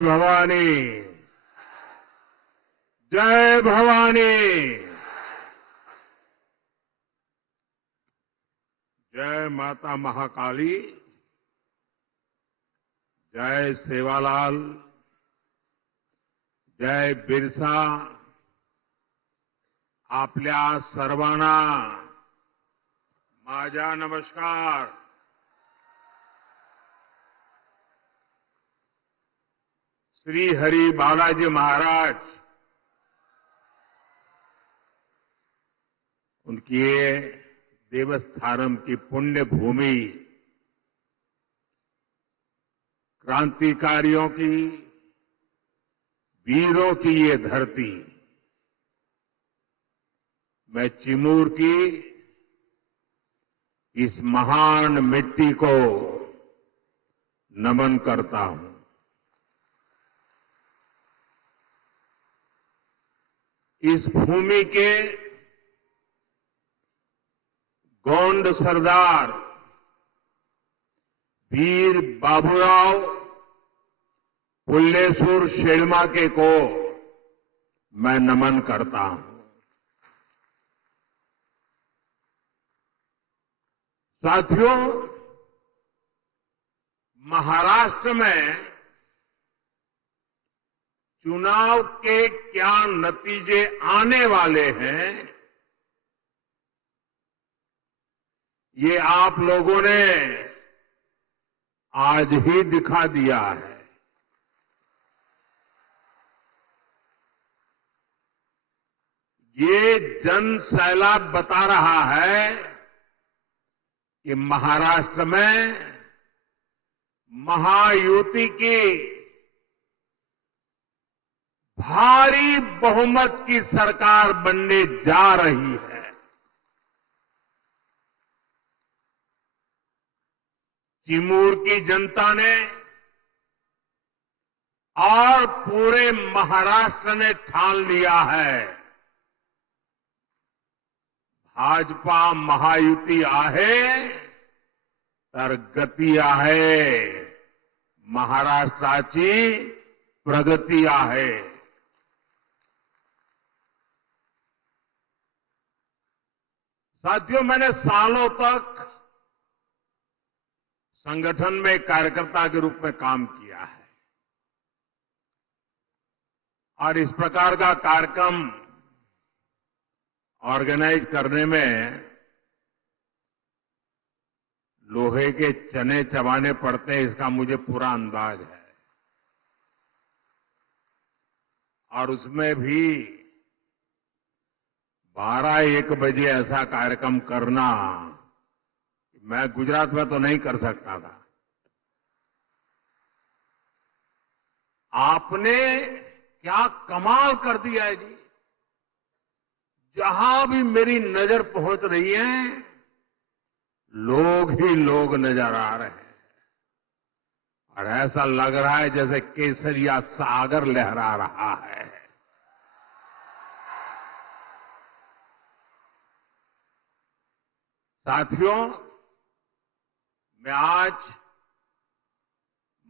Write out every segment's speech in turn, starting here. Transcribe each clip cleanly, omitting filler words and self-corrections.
भवानी, जय भवानी, जय माता महाकाली, जय सेवालाल, जय बिरसा. आपल्या सर्वांना माझा नमस्कार. श्री हरि बालाजी महाराज उनकी ये देवस्थानम की पुण्य भूमि, क्रांतिकारियों की, वीरों की ये धरती, मैं चिमूर की इस महान मिट्टी को नमन करता हूं. इस भूमि के गोंड सरदार वीर बाबूराव पुल्लेसूर शेळमाके को मैं नमन करता हूं. साथियों, महाराष्ट्र में चुनाव के क्या नतीजे आने वाले हैं, ये आप लोगों ने आज ही दिखा दिया है. ये जन सैलाब बता रहा है कि महाराष्ट्र में महायुति की भारी बहुमत की सरकार बनने जा रही है. चिमूर की जनता ने और पूरे महाराष्ट्र ने ठान लिया है, भाजपा महायुती आहे तर गती आहे, महाराष्ट्राची प्रगती आहे. साथियों, मैंने सालों तक संगठन में कार्यकर्ता के रूप में काम किया है और इस प्रकार का कार्यक्रम ऑर्गेनाइज करने में लोहे के चने चबाने पड़ते हैं, इसका मुझे पूरा अंदाज है. और उसमें भी 12-1 बजे ऐसा कार्यक्रम करना, मैं गुजरात में तो नहीं कर सकता था. आपने क्या कमाल कर दिया है जी. जहां भी मेरी नजर पहुंच रही है, लोग ही लोग नजर आ रहे हैं और ऐसा लग रहा है जैसे केसरिया सागर लहरा रहा है. साथियों, मैं आज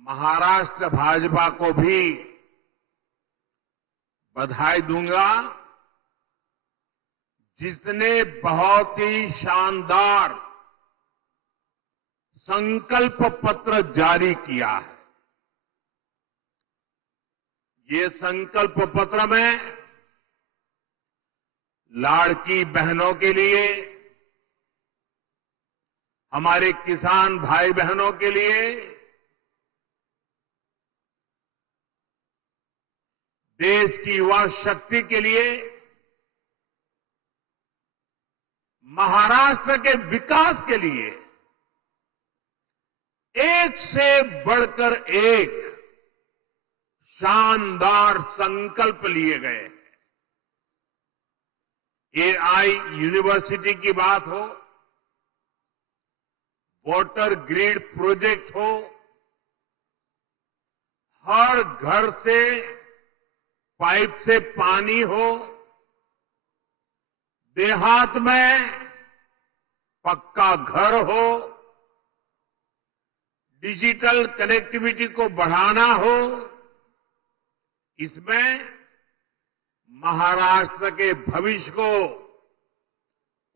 महाराष्ट्र भाजपा को भी बधाई दूंगा, जिसने बहुत ही शानदार संकल्प पत्र जारी किया है. ये संकल्प पत्र में लाड़की बहनों के लिए, हमारे किसान भाई बहनों के लिए, देश की युवा शक्ति के लिए, महाराष्ट्र के विकास के लिए एक से बढ़कर एक शानदार संकल्प लिए गए. एआई यूनिवर्सिटी की बात हो, वाटर ग्रिड प्रोजेक्ट हो, हर घर से पाइप से पानी हो, देहात में पक्का घर हो, डिजिटल कनेक्टिविटी को बढ़ाना हो, इसमें महाराष्ट्र के भविष्य को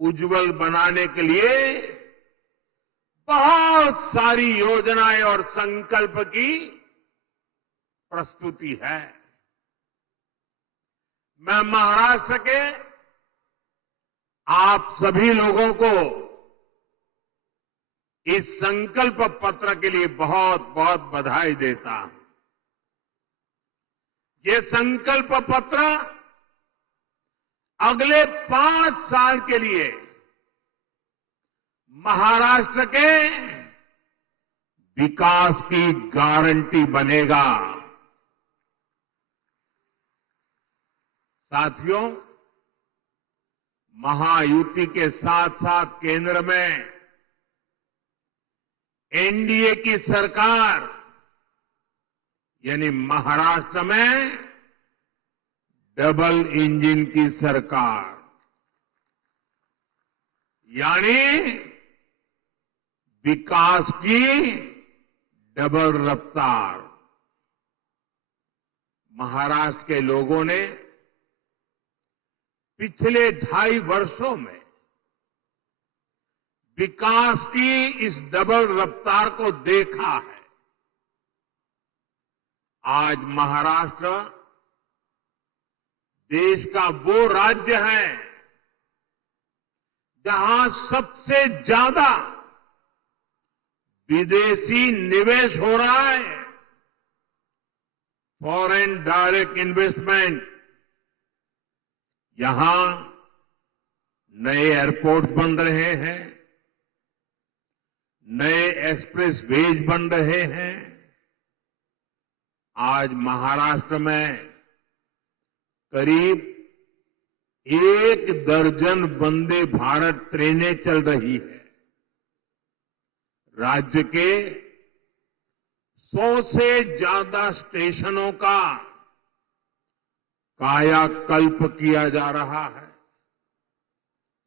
उज्जवल बनाने के लिए बहुत सारी योजनाएं और संकल्प की प्रस्तुति है। मैं महाराष्ट्र के आप सभी लोगों को इस संकल्प पत्र के लिए बहुत बहुत बधाई देता हूं। ये संकल्प पत्र अगले 5 साल के लिए महाराष्ट्र के विकास की गारंटी बनेगा। साथियों, महायुति के साथ साथ केंद्र में एनडीए की सरकार यानी महाराष्ट्र में डबल इंजन की सरकार यानी विकास की डबल रफ्तार। महाराष्ट्र के लोगों ने पिछले 2.5 वर्षों में विकास की इस डबल रफ्तार को देखा है। आज महाराष्ट्र देश का वो राज्य है जहां सबसे ज्यादा विदेशी निवेश हो रहा है। फॉरेन डायरेक्ट इन्वेस्टमेंट, यहां नए एयरपोर्ट बन रहे हैं, नए एक्सप्रेस वेज बन रहे हैं। आज महाराष्ट्र में करीब 1 दर्जन वंदे भारत ट्रेनें चल रही है। राज्य के 100 से ज्यादा स्टेशनों का कायाकल्प किया जा रहा है।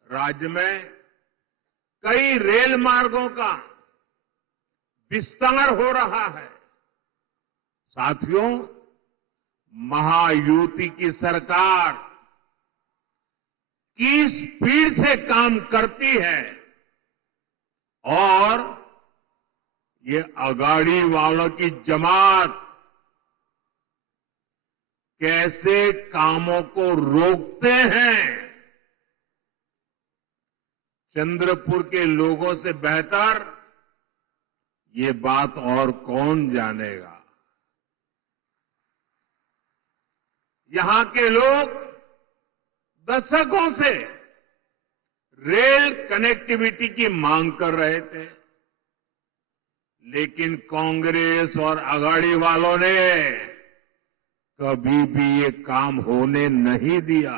राज्य में कई रेल मार्गों का विस्तार हो रहा है। साथियों, महायुति की सरकार किस स्पीड से काम करती है और ये अगाड़ी वालों की जमात कैसे कामों को रोकते हैं, चंद्रपुर के लोगों से बेहतर ये बात और कौन जानेगा। यहां के लोग दशकों से रेल कनेक्टिविटी की मांग कर रहे थे, लेकिन कांग्रेस और अगाड़ी वालों ने कभी भी ये काम होने नहीं दिया।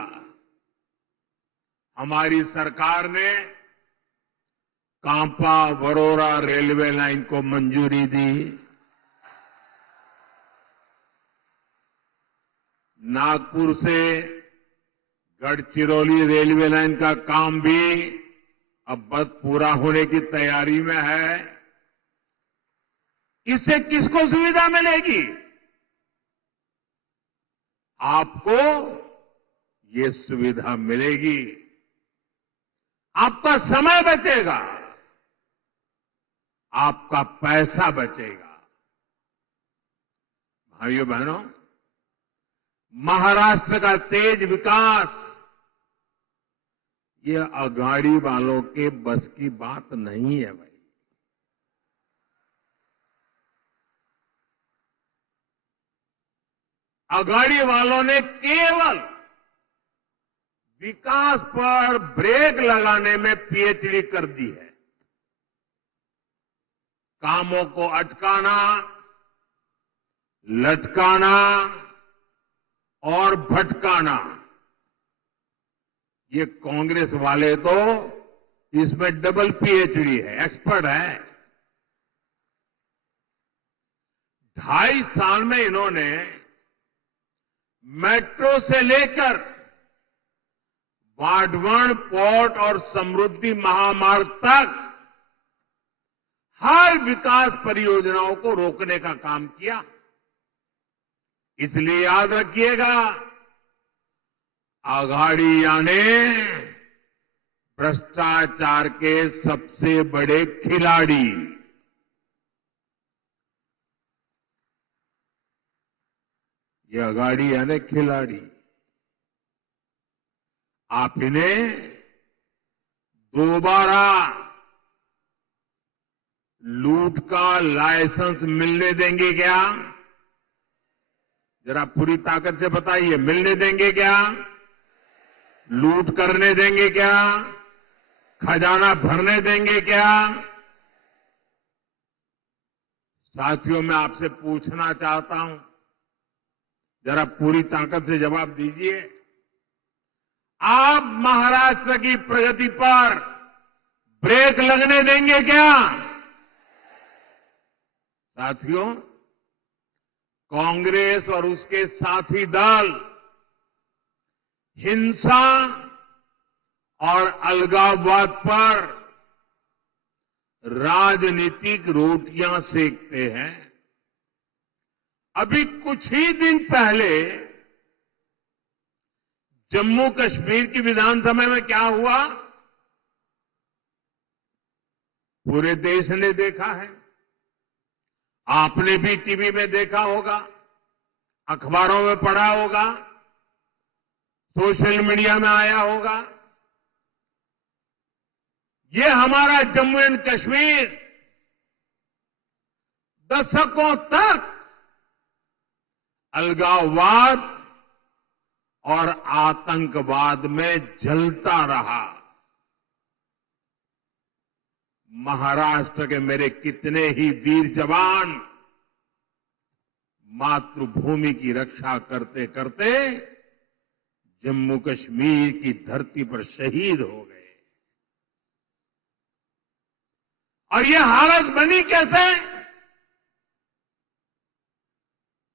हमारी सरकार ने कांपा वरोरा रेलवे लाइन को मंजूरी दी। नागपुर से गढ़चिरौली रेलवे लाइन का काम भी अब बस पूरा होने की तैयारी में है। इससे किसको सुविधा मिलेगी? आपको ये सुविधा मिलेगी, आपका समय बचेगा, आपका पैसा बचेगा। भाइयों बहनों, महाराष्ट्र का तेज विकास ये अगाड़ी वालों के बस की बात नहीं है भाई। अगाड़ी वालों ने केवल विकास पर ब्रेक लगाने में पीएचडी कर दी है। कामों को अटकाना, लटकाना और भटकाना, ये कांग्रेस वाले तो इसमें डबल पीएचडी है, एक्सपर्ट है। 2.5 साल में इन्होंने मेट्रो से लेकर वाढवण पोर्ट और समृद्धि महामार्ग तक हर विकास परियोजनाओं को रोकने का काम किया। इसलिए याद रखिएगा, आघाड़ी यानी भ्रष्टाचार के सबसे बड़े खिलाड़ी। ये आघाड़ी यानी खिलाड़ी। आप इन्हें दोबारा लूट का लाइसेंस मिलने देंगे क्या? जरा पूरी ताकत से बताइए, मिलने देंगे क्या? लूट करने देंगे क्या? खजाना भरने देंगे क्या? साथियों, मैं आपसे पूछना चाहता हूं, जरा पूरी ताकत से जवाब दीजिए। आप महाराष्ट्र की प्रगति पर ब्रेक लगने देंगे क्या? साथियों, कांग्रेस और उसके साथी दल हिंसा और अलगाववाद पर राजनीतिक रोटियां सेकते हैं। अभी कुछ ही दिन पहले जम्मू कश्मीर की विधानसभा में क्या हुआ, पूरे देश ने देखा है। आपने भी टीवी में देखा होगा, अखबारों में पढ़ा होगा, सोशल मीडिया में आया होगा। ये हमारा जम्मू एंड कश्मीर दशकों तक अलगाववाद और आतंकवाद में जलता रहा। महाराष्ट्र के मेरे कितने ही वीर जवान मातृभूमि की रक्षा करते करते जम्मू कश्मीर की धरती पर शहीद हो गए। और ये हालत बनी कैसे?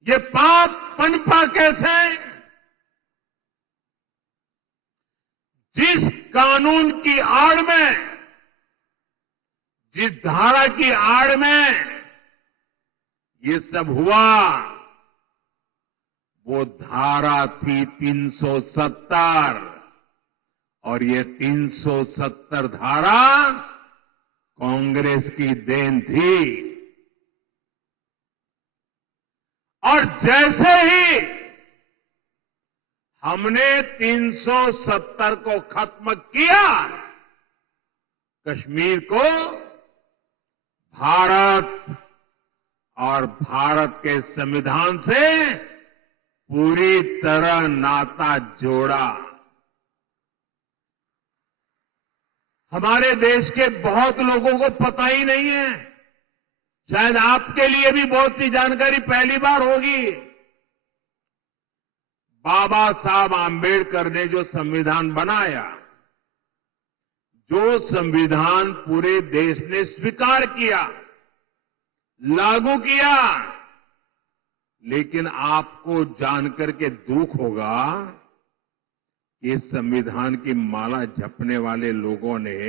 ये पाप पनपा कैसे? जिस कानून की आड़ में, जिस धारा की आड़ में ये सब हुआ, वो धारा थी 370, और ये 370 धारा कांग्रेस की देन थी। और जैसे ही हमने 370 को खत्म किया, कश्मीर को भारत और भारत के संविधान से पूरी तरह नाता जोड़ा। हमारे देश के बहुत लोगों को पता ही नहीं है, शायद आपके लिए भी बहुत सी जानकारी पहली बार होगी। बाबा साहब आंबेडकर ने जो संविधान बनाया, जो संविधान पूरे देश ने स्वीकार किया, लागू किया, लेकिन आपको जानकर के दुख होगा कि इस संविधान की माला जपने वाले लोगों ने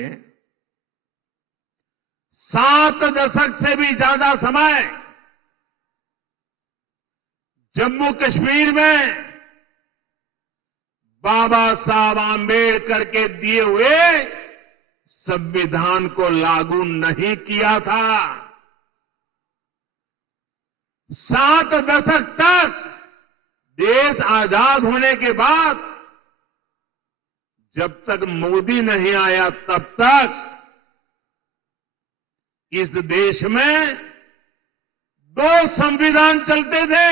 7 दशक से भी ज्यादा समय जम्मू कश्मीर में बाबा साहब आंबेडकर के दिए हुए संविधान को लागू नहीं किया था। 7 दशक तक देश आजाद होने के बाद, जब तक मोदी नहीं आया तब तक इस देश में 2 संविधान चलते थे।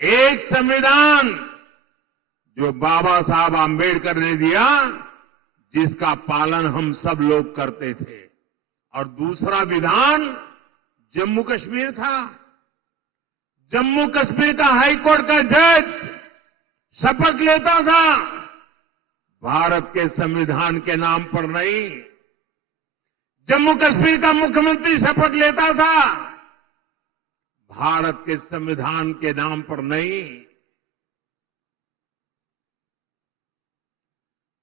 एक संविधान जो बाबा साहब आंबेडकर ने दिया, जिसका पालन हम सब लोग करते थे, और दूसरा विधान जम्मू कश्मीर था। जम्मू कश्मीर का हाईकोर्ट का जज शपथ लेता था, भारत के संविधान के नाम पर नहीं। जम्मू कश्मीर का मुख्यमंत्री शपथ लेता था, भारत के संविधान के नाम पर नहीं।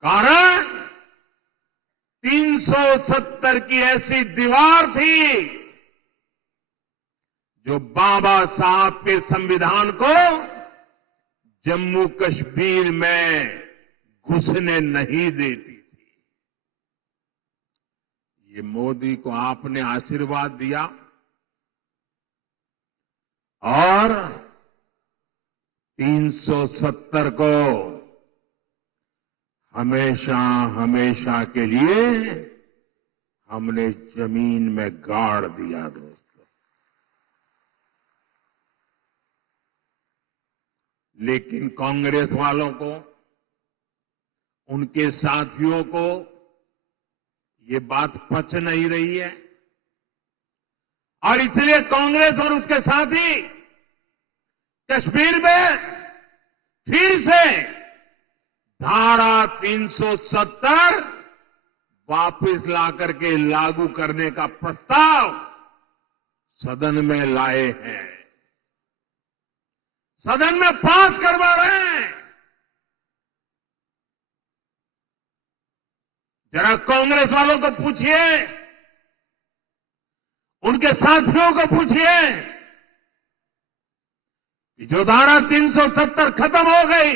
कारण 370 की ऐसी दीवार थी जो बाबा साहब के संविधान को जम्मू कश्मीर में घुसने नहीं देती थी। ये मोदी को आपने आशीर्वाद दिया और 370 को हमेशा हमेशा के लिए हमने जमीन में गाड़ दिया दोस्तों। लेकिन कांग्रेस वालों को, उनके साथियों को ये बात पच नहीं रही है और इसलिए कांग्रेस और उसके साथी कश्मीर में फिर से धारा 370 वापस लाकर के लागू करने का प्रस्ताव सदन में लाए हैं, सदन में पास करवा रहे हैं। जरा कांग्रेस वालों को पूछिए, उनके साथियों को पूछिए कि जो धारा 370 खत्म हो गई,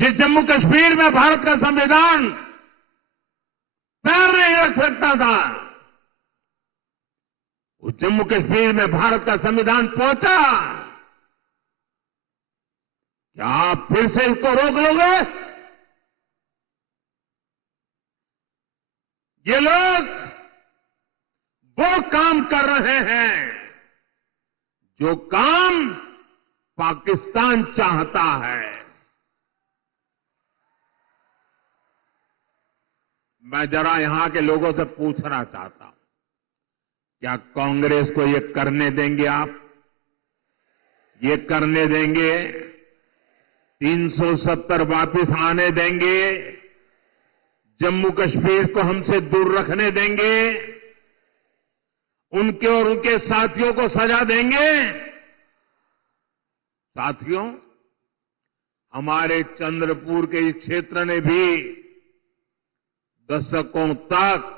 जिस जम्मू कश्मीर में भारत का संविधान पैर नहीं रख सकता था, उस जम्मू कश्मीर में भारत का संविधान पहुंचा। क्या आप फिर से इसको रोक लोगे? ये लोग वो काम कर रहे हैं जो काम पाकिस्तान चाहता है। मैं जरा यहां के लोगों से पूछना चाहता हूं, क्या कांग्रेस को ये करने देंगे आप? ये करने देंगे? 370 वापस आने देंगे? जम्मू कश्मीर को हमसे दूर रखने देंगे? उनके और उनके साथियों को सजा देंगे? साथियों, हमारे चंद्रपुर के इस क्षेत्र ने भी दशकों तक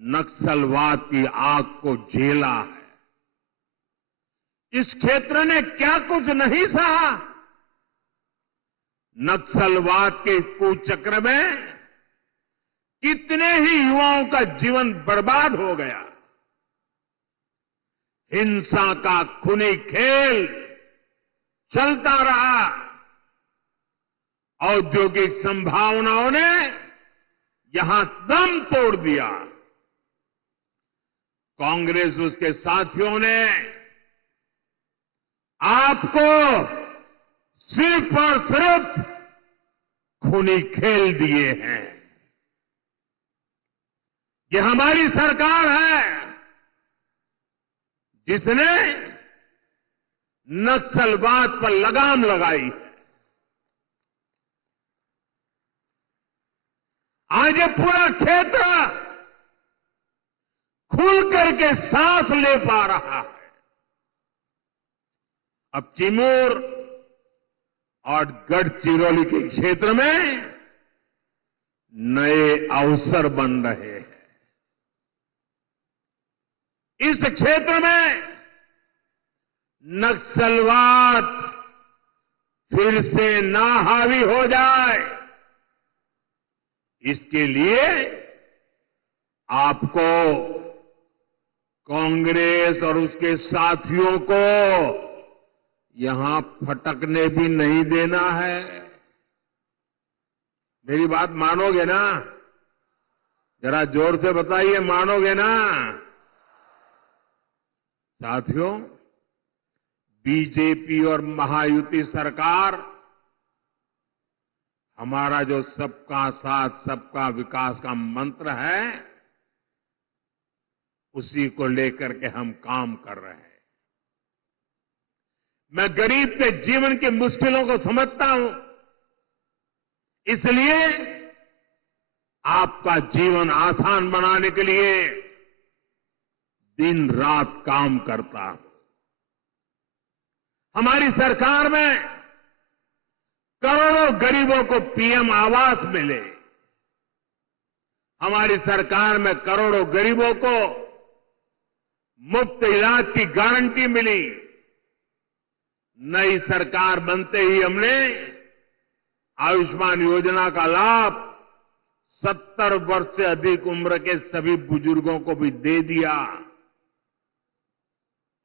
नक्सलवाद की आग को झेला है। इस क्षेत्र ने क्या कुछ नहीं सहा। नक्सलवाद के कुचक्र में कितने ही युवाओं का जीवन बर्बाद हो गया। हिंसा का खूनी खेल चलता रहा। औद्योगिक संभावनाओं ने यहां दम तोड़ दिया। कांग्रेस उसके साथियों ने आपको सिर्फ और सिर्फ खूनी खेल दिए हैं। ये हमारी सरकार है जिसने नक्सलवाद पर लगाम लगाई है। आज ये पूरा क्षेत्र खुल करके सांस ले पा रहा है। अब चिमूर और गढ़चिरौली के क्षेत्र में नए अवसर बन रहे हैं। इस क्षेत्र में नक्सलवाद फिर से ना हावी हो जाए, इसके लिए आपको कांग्रेस और उसके साथियों को यहां फटकने भी नहीं देना है। मेरी बात मानोगे ना? जरा जोर से बताइए, मानोगे ना? साथियों, बीजेपी और महायुति सरकार हमारा जो सबका साथ सबका विकास का मंत्र है, उसी को लेकर के हम काम कर रहे हैं। मैं गरीब के जीवन की मुश्किलों को समझता हूं, इसलिए आपका जीवन आसान बनाने के लिए दिन रात काम करता हूं। हमारी सरकार में करोड़ों गरीबों को पीएम आवास मिले। हमारी सरकार में करोड़ों गरीबों को मुफ्त इलाज की गारंटी मिली। नई सरकार बनते ही हमने आयुष्मान योजना का लाभ 70 वर्ष से अधिक उम्र के सभी बुजुर्गों को भी दे दिया।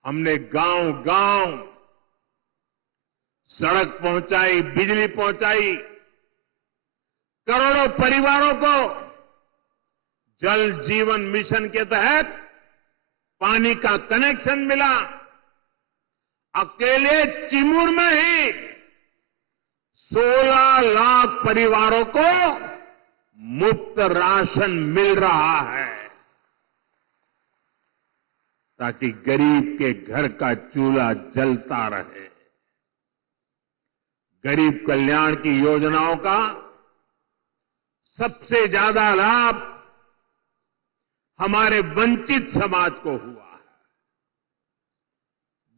हमने गांव-गांव सड़क पहुंचाई, बिजली पहुंचाई, करोड़ों परिवारों को जल जीवन मिशन के तहत पानी का कनेक्शन मिला। अकेले चिमूर में ही 16 लाख परिवारों को मुफ्त राशन मिल रहा है, ताकि गरीब के घर का चूल्हा जलता रहे। गरीब कल्याण की योजनाओं का सबसे ज्यादा लाभ हमारे वंचित समाज को हुआ है।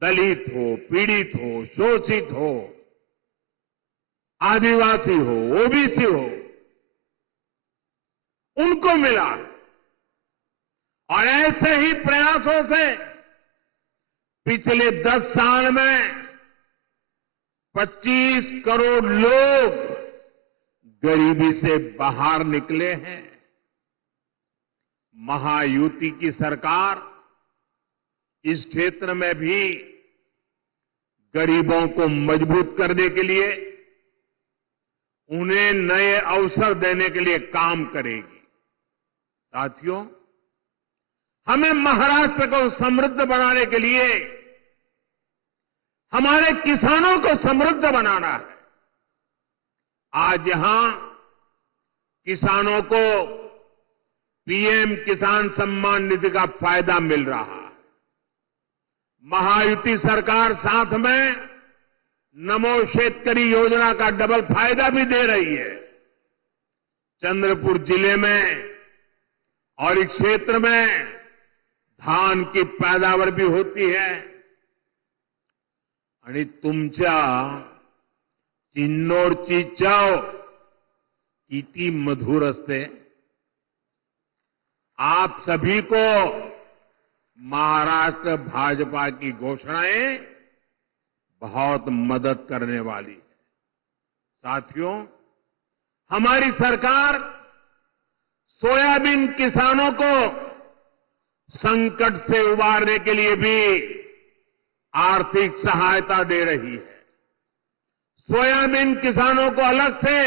दलित हो, पीड़ित हो, शोषित हो, आदिवासी हो, ओबीसी हो, उनको मिला। और ऐसे ही प्रयासों से पिछले 10 साल में 25 करोड़ लोग गरीबी से बाहर निकले हैं। महायुति की सरकार इस क्षेत्र में भी गरीबों को मजबूत करने के लिए, उन्हें नए अवसर देने के लिए काम करेगी। साथियों, हमें महाराष्ट्र को समृद्ध बनाने के लिए हमारे किसानों को समृद्ध बनाना है। आज यहां किसानों को पीएम किसान सम्मान निधि का फायदा मिल रहा है। महायुति सरकार साथ में नमो शेतकरी योजना का डबल फायदा भी दे रही है। चंद्रपुर जिले में और इस क्षेत्र में धान की पैदावार भी होती है। आणि तुमच्या चिन्नोरची चव किती मधुर असते। आप सभी को महाराष्ट्र भाजपा की घोषणाएं बहुत मदद करने वाली है। साथियों, हमारी सरकार सोयाबीन किसानों को संकट से उबारने के लिए भी आर्थिक सहायता दे रही है। सोयाबीन किसानों को अलग से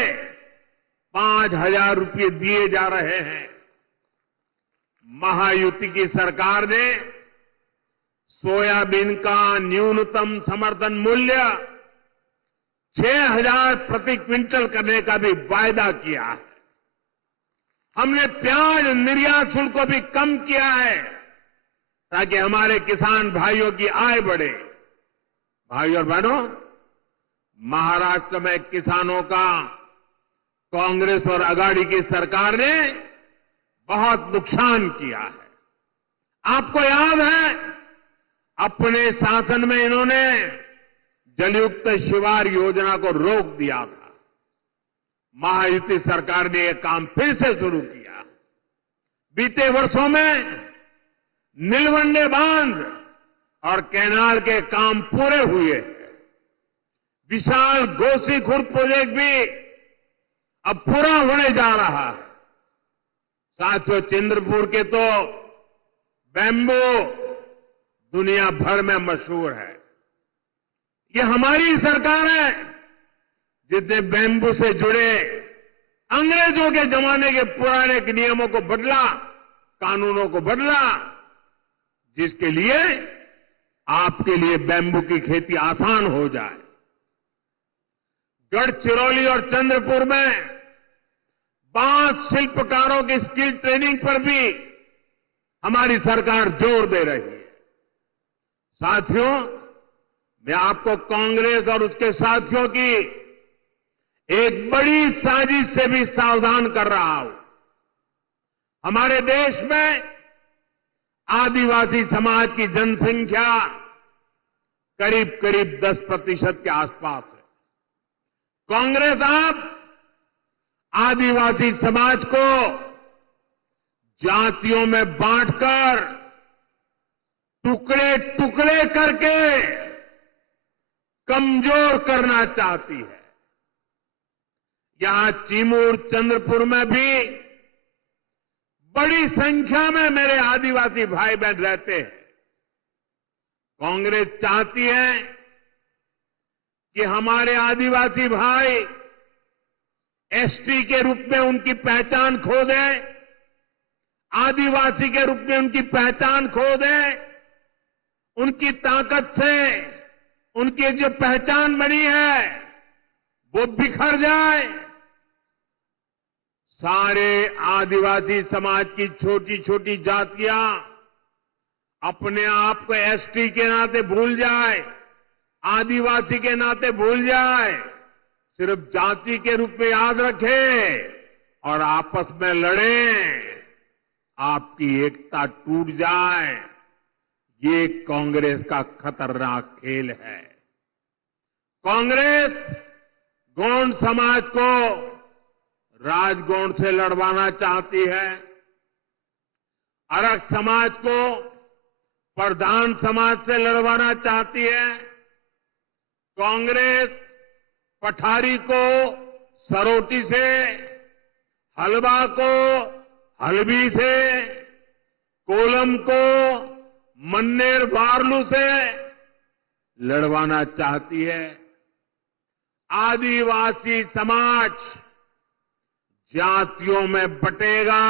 5,000 रुपये दिए जा रहे हैं। महायुति की सरकार ने सोयाबीन का न्यूनतम समर्थन मूल्य 6,000 प्रति क्विंटल करने का भी वायदा किया है। हमने प्याज निर्यात शुल्क को भी कम किया है, ताकि हमारे किसान भाइयों की आय बढ़े। भाइयों और बहनों, महाराष्ट्र में किसानों का कांग्रेस और अगाड़ी की सरकार ने बहुत नुकसान किया है। आपको याद है, अपने शासन में इन्होंने जलयुक्त शिवार योजना को रोक दिया था। महायुति सरकार ने यह काम फिर से शुरू किया। बीते वर्षों में नीलवंडे बांध और कैनाल के काम पूरे हुए हैं। विशाल गोसीखुर्द प्रोजेक्ट भी अब पूरा होने जा रहा है। साथियों, चंद्रपुर के तो बैम्बू दुनिया भर में मशहूर है। ये हमारी सरकार है जिसने बैम्बू से जुड़े अंग्रेजों के जमाने के पुराने नियमों को बदला, कानूनों को बदला, जिसके लिए आपके लिए बैम्बू की खेती आसान हो जाए। गढ़चिरौली और चंद्रपुर में बांस शिल्पकारों की स्किल ट्रेनिंग पर भी हमारी सरकार जोर दे रही है। साथियों, मैं आपको कांग्रेस और उसके साथियों की एक बड़ी साजिश से भी सावधान कर रहा हूं। हमारे देश में आदिवासी समाज की जनसंख्या करीब करीब 10% के आसपास है। कांग्रेस अब आदिवासी समाज को जातियों में बांटकर, टुकड़े टुकड़े करके कमजोर करना चाहती है। यहां चिमूर चंद्रपुर में भी बड़ी संख्या में मेरे आदिवासी भाई बहन रहते हैं। कांग्रेस चाहती है कि हमारे आदिवासी भाई एसटी के रूप में उनकी पहचान खो दें, आदिवासी के रूप में उनकी पहचान खो दें, उनकी ताकत से उनकी जो पहचान बनी है वो बिखर जाए। सारे आदिवासी समाज की छोटी छोटी जातियां अपने आप को एसटी के नाते भूल जाए, आदिवासी के नाते भूल जाए, सिर्फ जाति के रूप में याद रखें और आपस में लड़ें, आपकी एकता टूट जाए। ये कांग्रेस का खतरनाक खेल है। कांग्रेस गौंड समाज को राजगौंड से लड़वाना चाहती है, अरग समाज को प्रधान समाज से लड़वाना चाहती है, कांग्रेस पठारी को सरोटी से, हलवा को हलबी से, कोलम को मन्नेर बारलू से लड़वाना चाहती है। आदिवासी समाज जातियों में बटेगा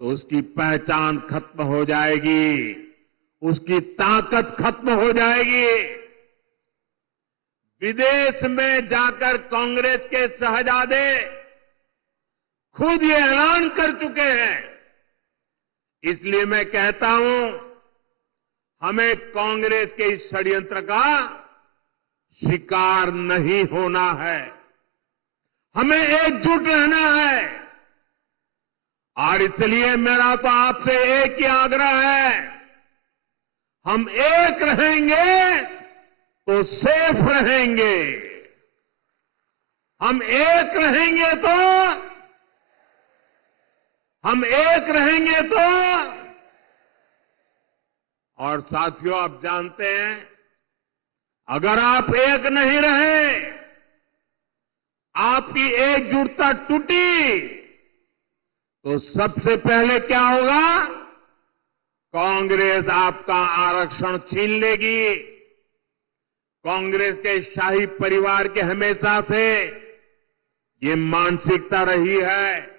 तो उसकी पहचान खत्म हो जाएगी, उसकी ताकत खत्म हो जाएगी। विदेश में जाकर कांग्रेस के शहजादे खुद ये ऐलान कर चुके हैं। इसलिए मैं कहता हूं, हमें कांग्रेस के इस षड्यंत्र का शिकार नहीं होना है, हमें एकजुट रहना है। और इसलिए मेरा तो आपसे एक ही आग्रह है, हम एक रहेंगे तो सेफ रहेंगे, हम एक रहेंगे तो और साथियों, आप जानते हैं, अगर आप एक नहीं रहे, आपकी एकजुटता टूटी, तो सबसे पहले क्या होगा? कांग्रेस आपका आरक्षण छीन लेगी। कांग्रेस के शाही परिवार के हमेशा से ये मानसिकता रही है,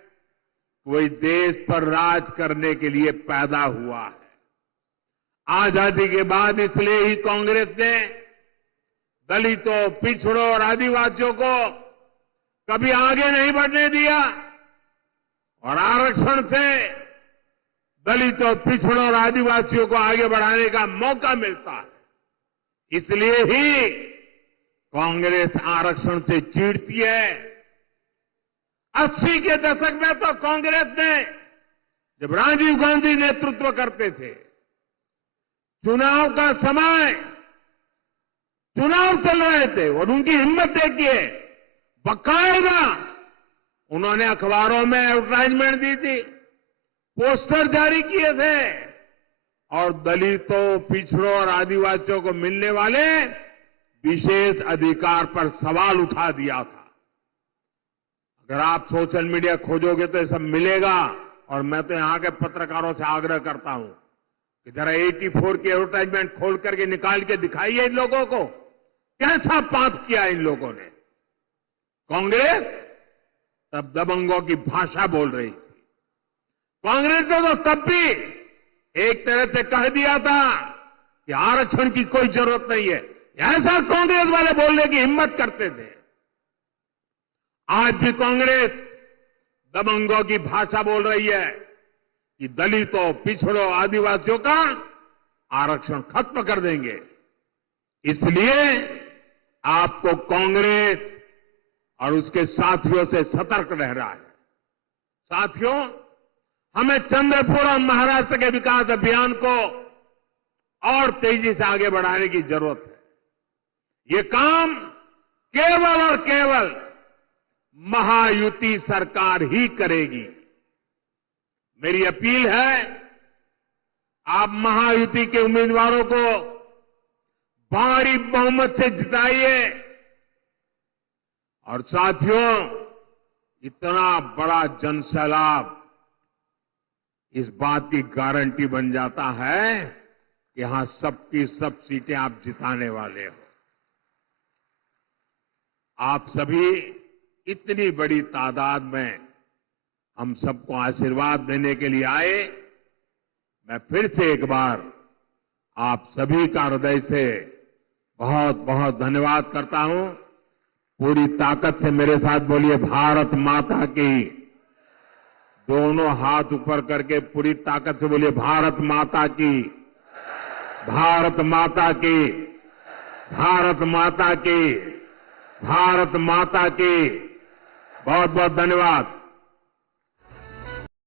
कोई देश पर राज करने के लिए पैदा हुआ है। आजादी के बाद इसलिए ही कांग्रेस ने दलितों, पिछड़ों और आदिवासियों को कभी आगे नहीं बढ़ने दिया और आरक्षण से दलितों, पिछड़ों और आदिवासियों को आगे बढ़ाने का मौका मिलता है। इसलिए ही कांग्रेस आरक्षण से चिढ़ती है। 80 के दशक में तो कांग्रेस ने, जब राजीव गांधी नेतृत्व करते थे, चुनाव का समय, चुनाव चल रहे थे और उनकी हिम्मत देखिए, बाकायदा उन्होंने अखबारों में एडवर्टाइजमेंट दी थी, पोस्टर जारी किए थे और दलितों, पिछड़ों और आदिवासियों को मिलने वाले विशेष अधिकार पर सवाल उठा दिया था। अगर आप सोशल मीडिया खोजोगे तो ये सब मिलेगा। और मैं तो यहां के पत्रकारों से आग्रह करता हूं कि जरा 84 की एडवर्टाइजमेंट खोल करके निकाल के दिखाइए इन लोगों को, कैसा पाप किया इन लोगों ने। कांग्रेस तब दबंगों की भाषा बोल रही थी। कांग्रेस ने तो तब भी एक तरह से कह दिया था कि आरक्षण की कोई जरूरत नहीं है। ऐसा कांग्रेस वाले बोलने की हिम्मत करते थे। आज भी कांग्रेस दबंगों की भाषा बोल रही है कि दलितों, पिछड़ों, आदिवासियों का आरक्षण खत्म कर देंगे। इसलिए आपको कांग्रेस और उसके साथियों से सतर्क रहना है। साथियों, हमें चंद्रपुर और महाराष्ट्र के विकास अभियान को और तेजी से आगे बढ़ाने की जरूरत है। ये काम केवल और केवल महायुति सरकार ही करेगी। मेरी अपील है, आप महायुति के उम्मीदवारों को भारी बहुमत से जिताइए। और साथियों, इतना बड़ा जनसैलाब इस बात की गारंटी बन जाता है कि यहां सबकी सब सीटें आप जिताने वाले हो। आप सभी इतनी बड़ी तादाद में हम सबको आशीर्वाद देने के लिए आए। मैं फिर से एक बार आप सभी का हृदय से बहुत बहुत धन्यवाद करता हूं। पूरी ताकत से मेरे साथ बोलिए, भारत माता की। दोनों हाथ ऊपर करके पूरी ताकत से बोलिए, भारत माता की, भारत माता की, भारत माता की, भारत माता की। बहुत बहुत धन्यवाद।